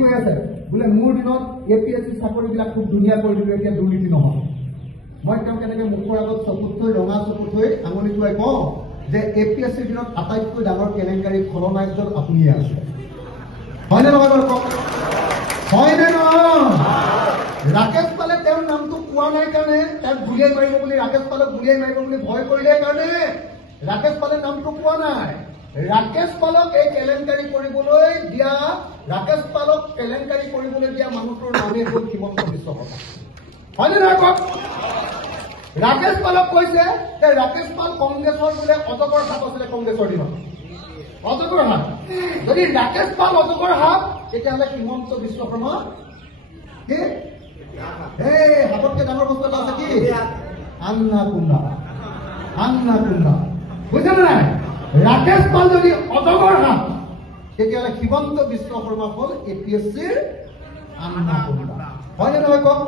কৈ আছে বোলে মোৰ দিনত APSC চাকৰিবিলাক খুব ধুনীয়া কৰি দিলো, এতিয়া দুৰ্নীতি নহয়। মই তেওঁ কেনেকৈ মুখৰ আগত চকুত থৈ ৰঙা চকুত থৈ আঙুলি টোৱাই কওঁ যে APSCৰ দিনত আটাইতকৈ ডাঙৰ কেলেংকাৰী খলনায়কজন আপুনিয়ে আছে। হয়নে নহয় বাৰু কওক? হয়নে নহয়? ৰাকেশ পালে তেওঁৰ নামটো কোৱা নাই কাৰণে, তাক গুলিয়াই মাৰিব বুলি, ৰাকেশ পালক গুলিয়াই মাৰিব বুলি ভয় কৰিলে কাৰণে ৰাকেশ পালে নামটো কোৱা নাই। ৰাকেশ পালক এই কেলেংকাৰী কৰিবলৈ দিয়া, ৰাকেশ পালক কেলেংকাৰী কৰিবলৈ দিয়া মানুহটোৰ নামেই হ'ল হিমন্ত বিশ্ব শৰ্মা। হয়নে নহয় কওক? ৰাকেশ পালক কৈছে যে ৰাকেশ পাল কংগ্ৰেছৰ বোলে অজগৰ সাপ আছিলে কংগ্ৰেছৰ দিনত। অজগৰ সাপ। যদি ৰাকেশ পাল অজগৰ সাপ, তেতিয়াহ'লে হিমন্ত বিশ্ব শৰ্মা কি? এই হাততকে ডাঙৰ বস্তু এটা আছে কি? আন্না কুন্ডা। আন্না কুন্ডা। বুজিছে নাই? ৰাকেশ পাল যদি অজগৰ সাপ, তেতিয়াহ'লে হিমন্ত বিশ্ব শৰ্মা হ'ল APSCৰ আন্না কুন্ডা। হয়নে নহয় কওক?